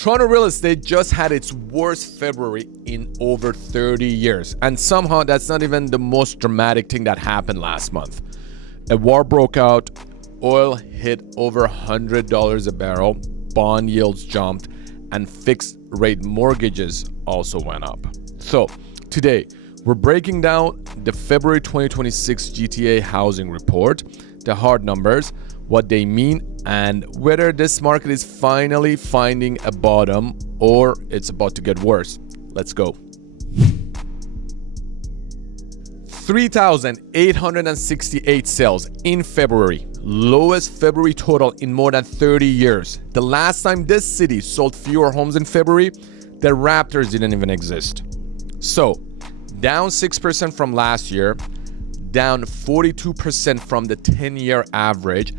Toronto real estate just had its worst February in over 30 years. And somehow that's not even the most dramatic thing that happened last month. A war broke out, oil hit over $100 a barrel, bond yields jumped, and fixed rate mortgages also went up. So today, we're breaking down the February 2026 GTA housing report, the hard numbers, what they mean, and whether this market is finally finding a bottom or it's about to get worse. Let's go. 3,868 sales in February, lowest February total in more than 30 years. The last time this city sold fewer homes in February, the Raptors didn't even exist. So, down 6% from last year, down 42% from the 10-year average,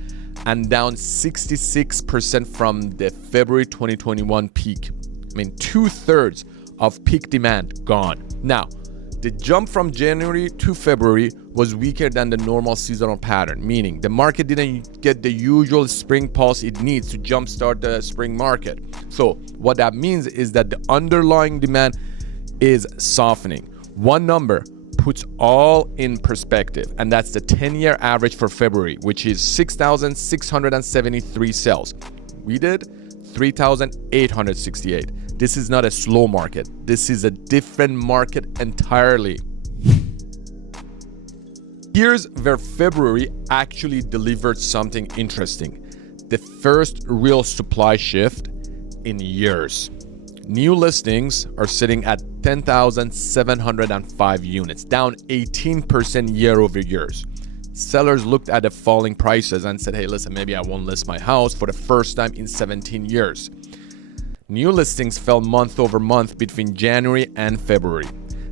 and down 66% from the February 2021 peak. I mean, 2/3 of peak demand gone. Now, the jump from January to February was weaker than the normal seasonal pattern, meaning the market didn't get the usual spring pulse it needs to jumpstart the spring market. So what that means is that the underlying demand is softening. One number puts all in perspective, and that's the 10-year average for February, which is 6,673 sales. We did 3,868. This is not a slow market. This is a different market entirely. Here's where February actually delivered something interesting. The first real supply shift in years. New listings are sitting at 10,705 units, down 18% year over year. Sellers looked at the falling prices and said, hey, listen, maybe I won't list my house for the first time in 17 years. New listings fell month over month between January and February.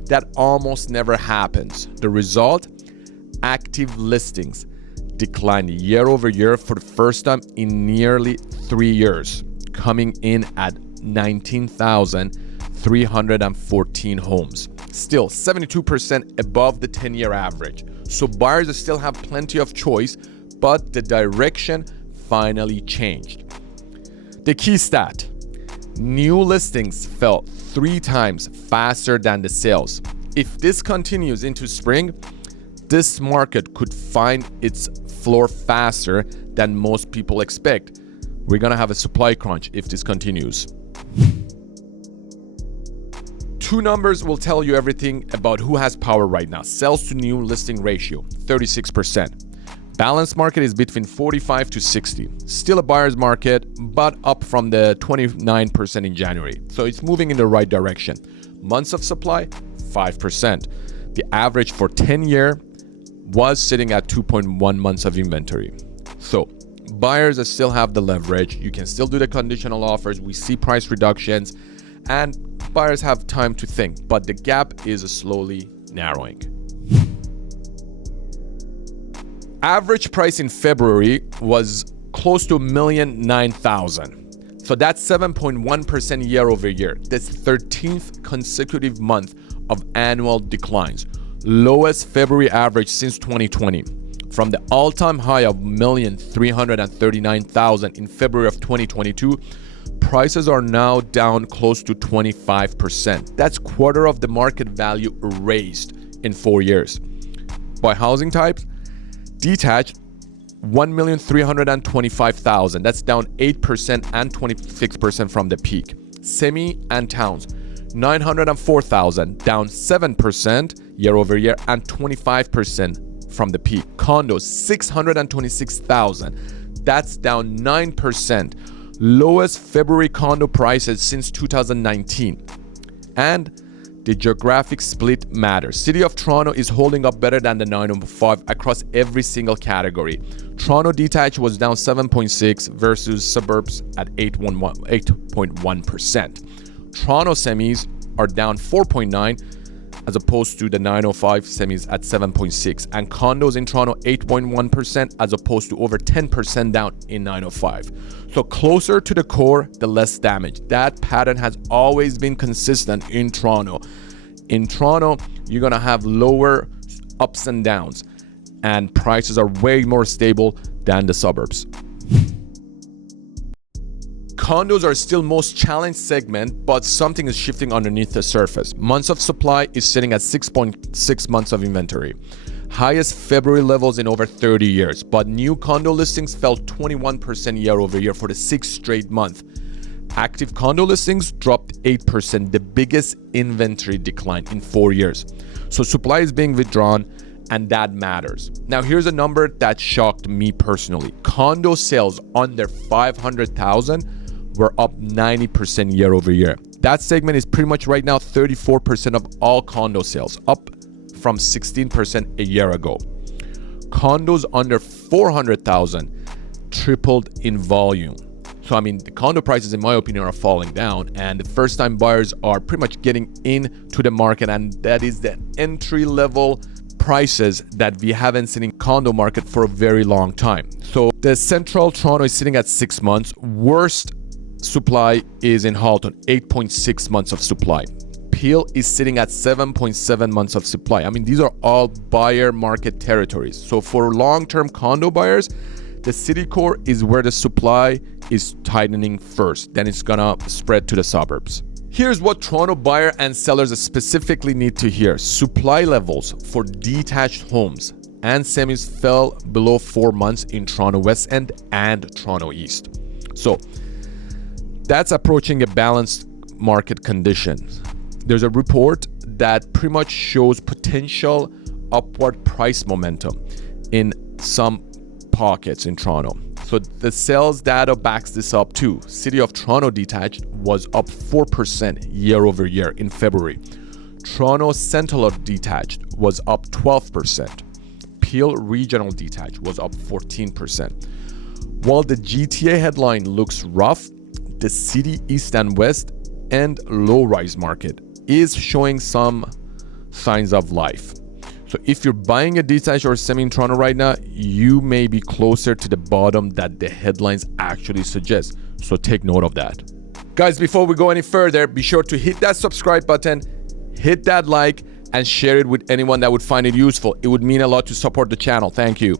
That almost never happens. The result? Active listings declined year over year for the first time in nearly 3 years, coming in at 19,314 homes. Still 72% above the 10-year average. So buyers still have plenty of choice, but the direction finally changed. The key stat: new listings fell 3 times faster than the sales. If this continues into spring, this market could find its floor faster than most people expect. We're gonna have a supply crunch if this continues. 2 numbers will tell you everything about who has power right now. Sales to new listing ratio, 36%. Balanced market is between 45 to 60. Still a buyer's market, but up from the 29% in January. So it's moving in the right direction. Months of supply, 5%. The average for 10-year was sitting at 2.1 months of inventory. So buyers still have the leverage. You can still do the conditional offers. We see price reductions and buyers have time to think, but the gap is slowly narrowing. Average price in February was close to $1,009,000. So that's 7.1% year over year. That's 13th consecutive month of annual declines. Lowest February average since 2020. From the all-time high of $1,339,000 in February of 2022, prices are now down close to 25%. That's quarter of the market value erased in 4 years. By housing types, detached, 1,325,000. That's down 8% and 26% from the peak. Semi and towns, 904,000, down 7% year over year and 25% from the peak. Condos, 626,000. That's down 9%. Lowest February condo prices since 2019. And the geographic split matters. City of Toronto is holding up better than the 905 across every single category. Toronto detached was down 7.6 versus suburbs at 8.1%. Toronto semis are down 4.9 as opposed to the 905 semis at 7.6, and condos in Toronto 8.1% as opposed to over 10% down in 905. So closer to the core, the less damage. That pattern has always been consistent in Toronto. In Toronto, you're gonna have lower ups and downs, and prices are way more stable than the suburbs. Condos are still most challenged segment, but something is shifting underneath the surface. Months of supply is sitting at 6.6 months of inventory. Highest February levels in over 30 years, but new condo listings fell 21% year over year for the 6th straight month. Active condo listings dropped 8%, the biggest inventory decline in 4 years. So supply is being withdrawn, and that matters. Now here's a number that shocked me personally. Condo sales under 500,000 were up 90% year over year. That segment is pretty much right now 34% of all condo sales, up from 16% a year ago. Condos under 400,000 tripled in volume. So I mean, the condo prices, in my opinion, are falling down, and the first-time buyers are pretty much getting into the market, and that is the entry-level prices that we haven't seen in condo market for a very long time. So the central Toronto is sitting at 6 months. Worst supply is in Halton, 8.6 months of supply. Peel is sitting at 7.7 months of supply. I mean, these are all buyer market territories. So for long-term condo buyers, the city core is where the supply is tightening first. Then it's gonna spread to the suburbs. Here's what Toronto buyer and sellers specifically need to hear. Supply levels for detached homes and semis fell below 4 months in Toronto West End and Toronto East. So that's approaching a balanced market condition. There's a report that pretty much shows potential upward price momentum in some pockets in Toronto. So the sales data backs this up too. City of Toronto detached was up 4% year over year in February. Toronto Central detached was up 12%. Peel Regional detached was up 14%. While the GTA headline looks rough, the city east and west and low-rise market is showing some signs of life. So if you're buying a detached or semi in Toronto right now, you may be closer to the bottom that the headlines actually suggest. So take note of that. Guys, before we go any further, be sure to hit that subscribe button, hit that like, and share it with anyone that would find it useful. It would mean a lot to support the channel. Thank you.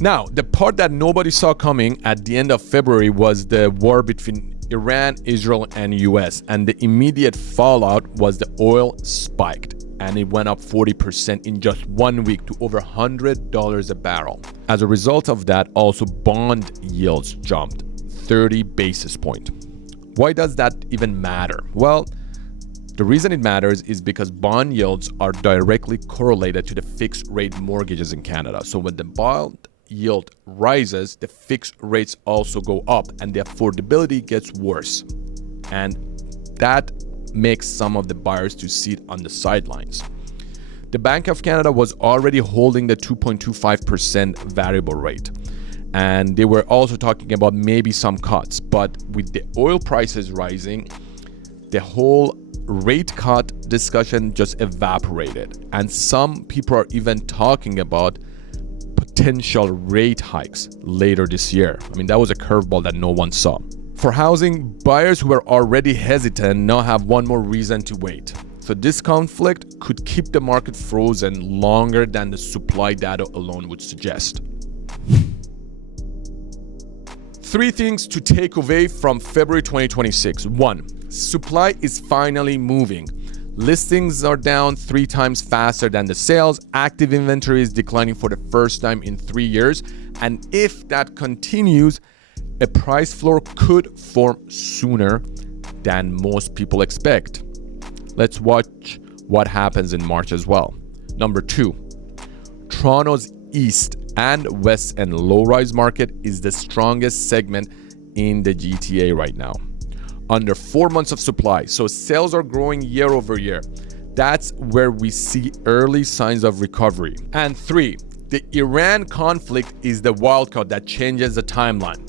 Now, the part that nobody saw coming at the end of February was the war between Iran, Israel, and US, and the immediate fallout was the oil spiked, and it went up 40% in just 1 week to over $100 a barrel. As a result of that, also bond yields jumped 30 basis points. Why does that even matter? Well, the reason it matters is because bond yields are directly correlated to the fixed rate mortgages in Canada. So when the bond yield rises, the fixed rates also go up and the affordability gets worse. And that makes some of the buyers to sit on the sidelines. The Bank of Canada was already holding the 2.25% variable rate. And they were also talking about maybe some cuts. But with the oil prices rising, the whole rate cut discussion just evaporated. And some people are even talking about potential rate hikes later this year. I mean, that was a curveball that no one saw. For housing, buyers who were already hesitant now have one more reason to wait. So this conflict could keep the market frozen longer than the supply data alone would suggest. 3 things to take away from February 2026. 1, supply is finally moving. Listings are down 3 times faster than the sales. Active inventory is declining for the first time in 3 years. And if that continues, a price floor could form sooner than most people expect. Let's watch what happens in March as well. Number 2, Toronto's East and West and low-rise market is the strongest segment in the GTA right now. Under 4 months of supply, so sales are growing year over year. That's where we see early signs of recovery. And 3, the Iran conflict is the wildcard that changes the timeline.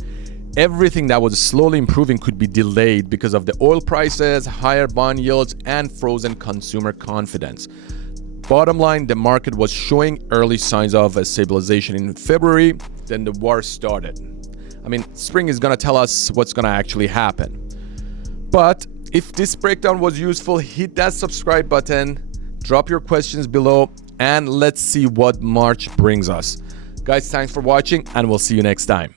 Everything that was slowly improving could be delayed because of the oil prices, higher bond yields, and frozen consumer confidence. Bottom line, the market was showing early signs of a stabilization in February, then the war started. I mean, spring is gonna tell us what's gonna actually happen. But if this breakdown was useful, hit that subscribe button, drop your questions below, and let's see what March brings us. Guys, thanks for watching, and we'll see you next time.